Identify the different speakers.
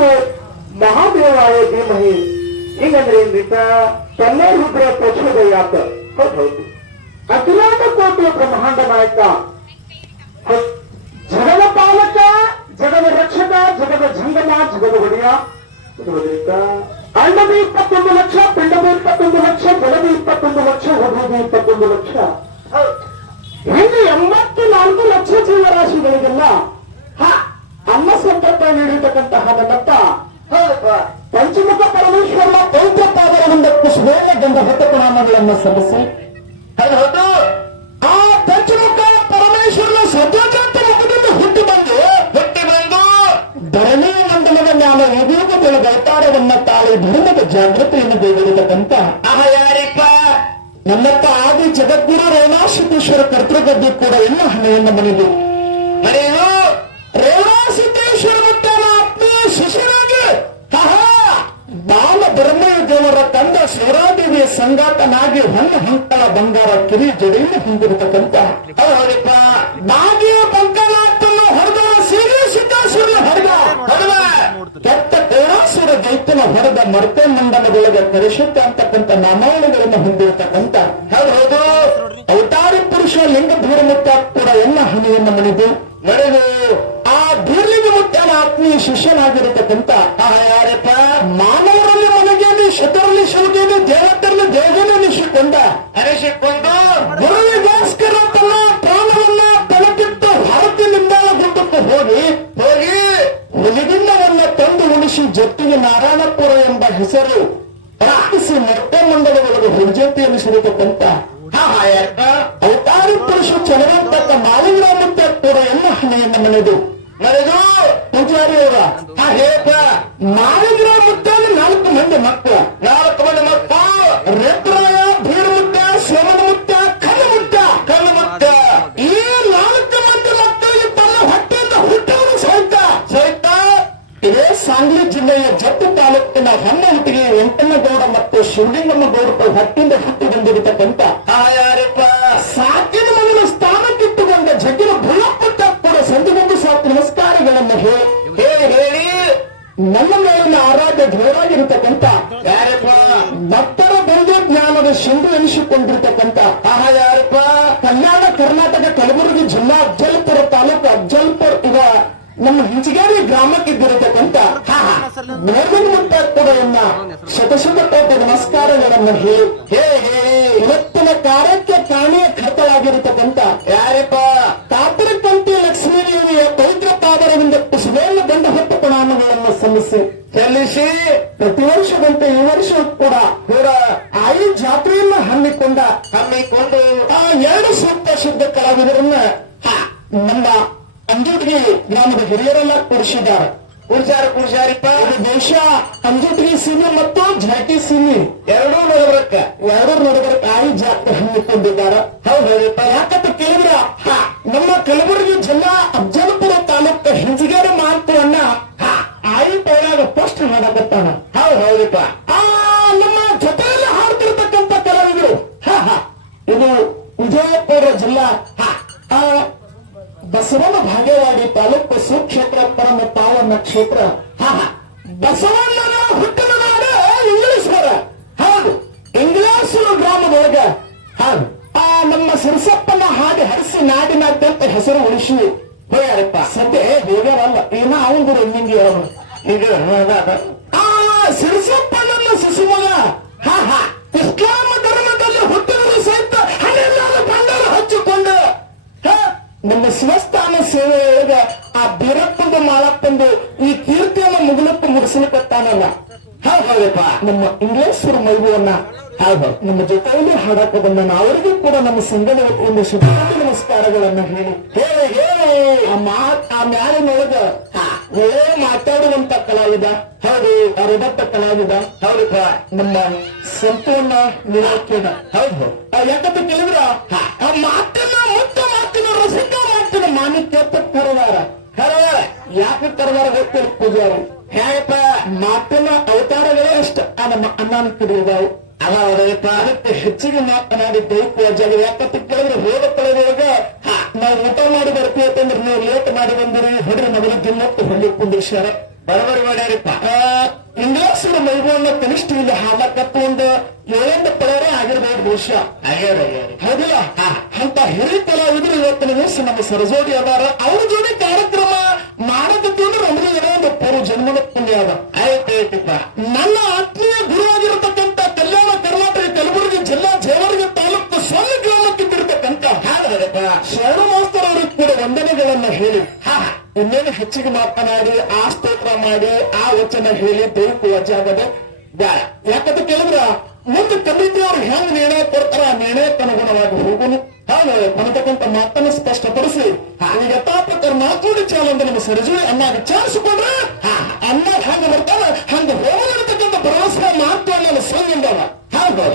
Speaker 1: ತನ್ನದು ಮಹಾದೇವಾಯ ಧೀಮಹಿ ಹಿಂಗಂದ್ರೆ ಏನ್ರಿತ ತನ್ನೇ ರುದ್ರ ಪ್ರಚೋದಯಾತ ಹೌದ್ ಹೌದು ಅಖಿಲಾಂಡ ಕೋಟಿಯ ಬ್ರಹ್ಮಾಂಡ ನಾಯಕ ಹೌದ್. ಜಗದ ಪಾಲಕ ಜಗದ ರಕ್ಷಕ ಜಗದ ಜಂಗಮ ಜಗದ ಒಡೆಯ ಗೊತ್ತಾಯ್ತಾ? ಅಂಡದ ಇಪ್ಪತ್ತೊಂದು ಲಕ್ಷ ಪಿಂಡದ ಇಪ್ಪತ್ತೊಂದು ಲಕ್ಷ ಜಲದ ಇಪ್ಪತ್ತೊಂದು ಲಕ್ಷ ಹೊರಗದ ಇಪ್ಪತ್ತೊಂದು ಲಕ್ಷ ಹಿಂಗೆ ಎಂಬತ್ತು ನಾಲ್ಕು ಲಕ್ಷ ಜೀವರಾಶಿಗಳಿಗೆಲ್ಲ ಹ ಅನ್ನ ಸಂತರ್ಪ ನೀಡಿರ್ತಕ್ಕಂತಹ ನನ್ನಪ್ಪ ಹೊತ್ತಪುರಾಣಗಳನ್ನು ಸಮಸ್ಯೆ? ಹೌದು. ಆ ಪಂಚಮುಖ ಪರಮೇಶ್ವರನ ಸದ್ಯೋಜಾತ ಮುಖದಿಂದ ಹುಟ್ಟಿ ಬಂದು ಹುಟ್ಟಿ ಬಂದು ಧರಣಿ ಮಂಡಲದ ವಿವೇಕ ಬೆಳೆದ ಅವತಾರವನ್ನ ತಾಳಿ ಧರ್ಮದ ಜಾಗೃತಿಯನ್ನು ಬೇಡಿರತಕ್ಕಂತ ಆಹ ಯಾರಿಪ್ಪ? ನನ್ನಪ್ಪ ಆದಿ ಜಗದ್ಗುರು ರೇಣಾಸಿದ್ದೇಶ್ವರ ಕರ್ತೃಗದ್ದು ಕೂಡ ಎಲ್ಲ ಹಣೆಯನ್ನು ಮನೆದು ದೇವರ ತಂದ ಶಿವರಾದೇವಿಯ ಸಂಗಾತನಾಗಿ ಹೊನ್ನ ಹಂತಳ ಬಂಗಾರ ಕಿರಿ ಜಡೆಯಲ್ಲಿ ಹೊಂದಿರತಕ್ಕಂತ ಹೌದಪ್ಪ ನಾಗಿಯ ಬಂಗಾರವನ್ನು ಹೊಡೆದ ಸಿರಿ ಸಿದ್ದಾಸುರ ಹೊಡೆದ. ಹೊಡೆದ. ಕೆಟ್ಟ ಕೋಣಾಸುರ ಜೈತನ ಹೊಡೆದ ಮರ್ತೆ ಮಂಡಲದೊಳಗೆ ಪರಿಶುದ್ಧ ಅಂತಕ್ಕಂಥ ನಾಮಾವಳಿಗಳನ್ನು ಹೊಂದಿರತಕ್ಕಂತ. ಹೌದು ಹೌದು ಅವತಾರಿ ಪುರುಷ ಲಿಂಗ ಭೀರಮುತ್ತ ಕೂಡ ಎಲ್ಲ ಹಣೆಯನ್ನು ಮಣಿದು. ನಡೆದು ಆ ಬೀರ್ಲಿಂಗ ಮುತ್ತನ ಆತ್ಮೀಯ ಶಿಷ್ಯನಾಗಿರತಕ್ಕಂತ ಆ ಯಾರಪ್ಪ? ಮಾನವರಲ್ಲಿ ಶತರಲ್ಲಿ ಶಿವಗೇನೆ ದೇವತರಲ್ಲಿ ದೇವನೇ ಅನಿಸಿಕೊಂಡ ಅನಿಸಿಕೊಂಡು ಗುರುವಿಗೋಸ್ಕರ ತನ್ನ ಪ್ರಾಣವನ್ನ ತಲಪಿಟ್ಟು ಭಾರತದಿಂದ ಗುಡ್ಡಕ್ಕೆ ಹೋಗಿ ಹೋಗಿ ಹುಲಿಗಿಂಡವನ್ನ ತಂದು ಉಳಿಸಿ ಜೊತೆಗೆ ನಾರಾಯಣಪುರ ಎಂಬ ಹೆಸರು ಪ್ರಾರ್ಥಿಸಿ ಮೊಟ್ಟೆ ಮಂಡಲದೊಳಗೆ ಹುರ್ಜಂತಿ ಎನಿಸಿರತಕ್ಕಂತ ಅವತಾರಿ ಪುರುಷ ಚಲವಂತ ಮಾಲಿಂಗ ಮುತ್ತಪುರ ಎಲ್ಲ ಹಣೆಯನ್ನು ಮನೆದು. ಜಿಲ್ಲೆಯ ಜಟ್ಟು ತಾಲೂಕಿನ ಹೊನ್ನಹುಟ್ಟಿಗೆ ವೆಂಕಣ್ಣಗೌಡ ಮತ್ತು ಶಿವಲಿಂಗಮ್ಮಗೌಡ ಹಟ್ಟಿಂದ ಹುಟ್ಟಿ ಬಂದಿರತಕ್ಕಂತ ಸಾಕಿನ ಮಗನ ಸ್ಥಾನಕ್ಕಿಟ್ಟುಕೊಂಡ ಜಗ್ಗಿನ ಭುಳಪುಟ್ಟ ಕೂಡ ಸಂಧಿಗೊಂದು ಸಾಕು ನಮಸ್ಕಾರಗಳನ್ನು ಹೇಳಿ ಹೇ ಹೇಳಿ. ನನ್ನ ಮೇಲಿನ ಆರಾಧ್ಯ ಧ್ರುವರಾಗಿರತಕ್ಕಂತ ಯಾರಪ್ಪ? ಭಕ್ತರ ಬಂಧು ಜ್ಞಾನದ ಸಿಂಧು ಎನಿಸಿಕೊಂಡಿರ್ತಕ್ಕಂತ ಕಲ್ಯಾಣ ಕರ್ನಾಟಕ ಕಲಬುರಗಿ ಜಿಲ್ಲಾ ಅಫ್ಜಲ್ಪುರ ತಾಲೂಕು ಅಫ್ಜಲ್ಪುರ ಇವ ನಮ್ಮ ಹಂಚಿಗೇರಿ ಗ್ರಾಮಕ್ಕೆ ದೊರೆತಕ್ಕಂತ ಎನ್ನ ಶತಶತ ಕೋಟಿ ನಮಸ್ಕಾರಗಳನ್ನು ಹೇಳಿ ಹೇ ಇವತ್ತಿನ ಕಾರ್ಯಕ್ಕೆ ಕಾಣಿಯ ಖತವಾಗಿರತಕ್ಕಂತ ಯಾರಪ್ಪ? ಕಾಪರಕಂತಿ ಲಕ್ಷ್ಮೀ ದೇವಿಯ ಪವಿತ್ರ ಪಾದರದಿಂದ ಸುವೇಲ ದಂಡ ಹತ್ತು ಪ್ರಣಾಮಗಳನ್ನು ಸಲ್ಲಿಸಿ ಸಲ್ಲಿಸಿ. ಪ್ರತಿ ವರ್ಷದಂತೆ ಈ ವರ್ಷ ಕೂಡ ಕೂಡ. ಆಯು ಜಾತ್ರೆಯನ್ನು ಹಮ್ಮಿಕೊಂಡ ಹಮ್ಮಿಕೊಂಡು. ಆ ಎರಡು ಸೂಕ್ತ ಶುದ್ಧ ಕಲಾವಿದರನ್ನ ಹ, ನಮ್ಮ ಗ್ರಾಮದ ಹಿರಿಯರೆಲ್ಲ ಕೂಡಿಸಿದ್ದಾರೆ ಕೂಡಿಸಾರ ಕೂಡಿಸಾರಿಪ್ಪ ಇದು ದೇಶ ಅಂಜುಟ್ಗಿ ಸೀಮೆ ಮತ್ತು ಝಾಟಿ ಸೀಮೆ ಎರಡೂ ನಡಬರಕ್ಕ ಎರಡೂ ನಡಬರಕ್ಕ ಆಯಿ ಜಾತ್ರೆ ಹಮ್ಮಿಕೊಂಡಿದ್ದಾರೆ. ಹೌದು ಯಾಕಂತ ಕೇಳಿದ್ರ ಹ, ನಮ್ಮ ಕಲಬುರಗಿ ಜಿಲ್ಲಾ ಅಜ್ಜನಪುರ ತಾಲೂಕ ಹಿಂಜಗೇರಿ ಮಾತು ಅಣ್ಣ ಆಯಿ ಪೈಲಾಗ ಫಸ್ಟ್ ಮಾಡಕತ್ತಾನ. ಹೌದು ಹೌದಪ್ಪ. ಭಾಗವಾಡಿ ತಾಲೂಕು ಸುಕ್ಷೇತ್ರ ಪರಮ ಪಾವನ ಕ್ಷೇತ್ರ. ಹಾ ಬಸವಣ್ಣನ ಹುಟ್ಟಿದ ನಾಡು ಇಂಗ್ಲಿಷ್ವರ ಹೌದು. ಇಂಗ್ಲಾಸೂರು ಗ್ರಾಮದೊಳಗ. ಹೌದು. ಆ ನಮ್ಮ ಸಿರಸಪ್ಪನ ಹಾಡಿ ಹರಿಸಿ ನಾಡಿನಾದ್ಯಂತ ಹೆಸರು ಉಳಿಸಿ. ಹೋಗ್ಯಾರಪ್ಪ. ಸದ್ಯ ಹೋಗ್ಯಾರಲ್ಲ ಏನ ಅವಂದು ನಿಂಗೆ ಈಗ ಆ ಸಿರಸಪ್ಪನನ್ನ ಶಿಶುಮಗ ಮುಗಿಸ್ಲಿಕ್ಕತ್ತಾನಲ್ಲ ಹೌದಪ್ಪ. ನಮ್ಮ ಇಂಗ್ಲೇಶ್ವರ ಮೈಬುವನ್ನ ಹೌದು. ನಮ್ಮ ಜೊತೆಯಲ್ಲಿ ಹಾಡಕ್ಕೆ ಬಂದ ಅವರಿಗೂ ಕೂಡ ನಮ್ಮ ಸಂಘದ ಒಂದು ಶುಭ ನಮಸ್ಕಾರಗಳನ್ನ ಹೇಳಿ. ಹೇಳಿ ಹೇಳಿ. ಆ ಮಾತ್, ಆ ಮ್ಯಾಲಿನೊಳಗ ಏ ಮಾತಾಡುವಂತ ಕಲಾವಿದ. ಹೌದು ಅರಬತ್ತ ಕಲಾವಿದ. ಹೌದಪ್ಪ ನಮ್ಮ ಸಂಪೂರ್ಣ ನಿರಾಕಿನ ಹೌದು. ಯಾಕಂತ ನಮ್ಮ ಅಲ್ಲ ಅವರಪ್ಪ ಅದಕ್ಕೆ ಹೆಚ್ಚಿಗೆ ಮಾತನಾಡಿ ದೈತ್ಯ ಜಗ ಯಾಕಂತ ಕೇಳಿದ್ರೆ ಹೋದ ಕಳೆದೊಳಗ ನಾವು ಊಟ ಮಾಡಿ ಬರ್ತೀವಿ ಅಂತಂದ್ರೆ ನೀವು ಲೇಟ್ ಮಾಡಿ ಬಂದಿರಿ. ಹೊಡ್ರಿ ಮೊದಲು ದಿನಕ್ಕೆ ಹೊಳ್ಳಿ ಕುಂದಿರ್ಸ್ಯಾರ.
Speaker 2: ಬರಬರಿ ಮಾಡ್ಯಾರಿಪ್ಪ.
Speaker 1: ಇಂಗ್ಲಾಸಿನ ಮೈಗೂರನ್ನ ಕನಿಷ್ಠ ಇಲ್ಲಿ ಹಾಲಕ್ಕತ್ತು ಒಂದು ಏಳೆಂಟು ಪಳರೆ ಆಗಿರ್ಬೋದು ಬಹುಶಃ. ಹೌದಿಲ್ಲ? ಅಂತ ಹಿರಿಯ ಕಲಾವಿದರು ಇವತ್ತಿನ ದಿವಸ ನಮ್ಮ ಸರಜೋಡಿ ಅದಾರ. ಅವ್ರ ಜೋಡಿ ಕಾರ್ಯಕ್ರಮ ಮಾಡಕತ್ತಿ ಅಂದ್ರೆ ನಮ್ಗೆ ಏನೋ ಒಂದು ಪೂರ್ವ ಜನ್ಮದ ಪುಣ್ಯ ಅದ.
Speaker 2: ಆಯ್ತು ಆಯ್ತಪ್ಪ.
Speaker 1: ನನ್ನ ಆತ್ಮೀಯ ಗುರು ಆಗಿರತಕ್ಕಂತ ಕಲ್ಯಾಣ ಕರ್ನಾಟಕ ಕಲಬುರಗಿ ಜಿಲ್ಲಾ ಜೇವರ್ಗಿ ತಾಲೂಕು ಸೊಳ್ಳೆ ಗ್ರಾಮಕ್ಕೆ ಬಿಡ್ತಕ್ಕಂತ
Speaker 2: ಹಾಗದಪ್ಪ
Speaker 1: ಶರಣ ಮಾಸ್ತರ್ ಅವರಿಗೆ ಕೂಡ ವಂದನೆಗಳನ್ನ ಹೇಳಿ ಇನ್ನೇನು ಹೆಚ್ಚಿಗೆ ಮಾತನಾಡಿ, ಆ ಸ್ತೋತ್ರ ಮಾಡಿ, ಆ ವಚನ ಹೇಳಿ ದೈವಿಕ ವಚಾಗದೆ ಬೇಡ ಯಾಕಂತ ಕೇಳಿದ್ರ, ಮುಂದೆ ಕಮಿಟಿ ಅವ್ರು ಹೆಂಗ್ ನಿರ್ಣಯ ಕೊಡ್ತಾರ ಆ ನಿರ್ಣಯಕ್ಕೆ ಅನುಗುಣವಾಗಿ ಹೋಗುನು. ಹಾಗೆ ಬರತಕ್ಕಂಥ ಮಾತನ್ನು ಸ್ಪಷ್ಟಪಡಿಸಿ, ಹಾಗೆ ಯಥಾ ಪ್ರಕಾರ ಮಾತುಡಿ ಚಾಲ ಅಂತ ನಮ್ಮ ಸರಿಜು ಅನ್ನ ವಿಚಾರಿಸಿಕೊಂಡ್ರೆ ಅನ್ನ ಹಂಗ ಬರ್ತಾರ ಹಂಗ ಹೋಗಲಿರ್ತಕ್ಕಂಥ ಭರವಸೆ ಮಾತು ಅನ್ನೋ ಸಂಗಿಂದವ ಹೌದು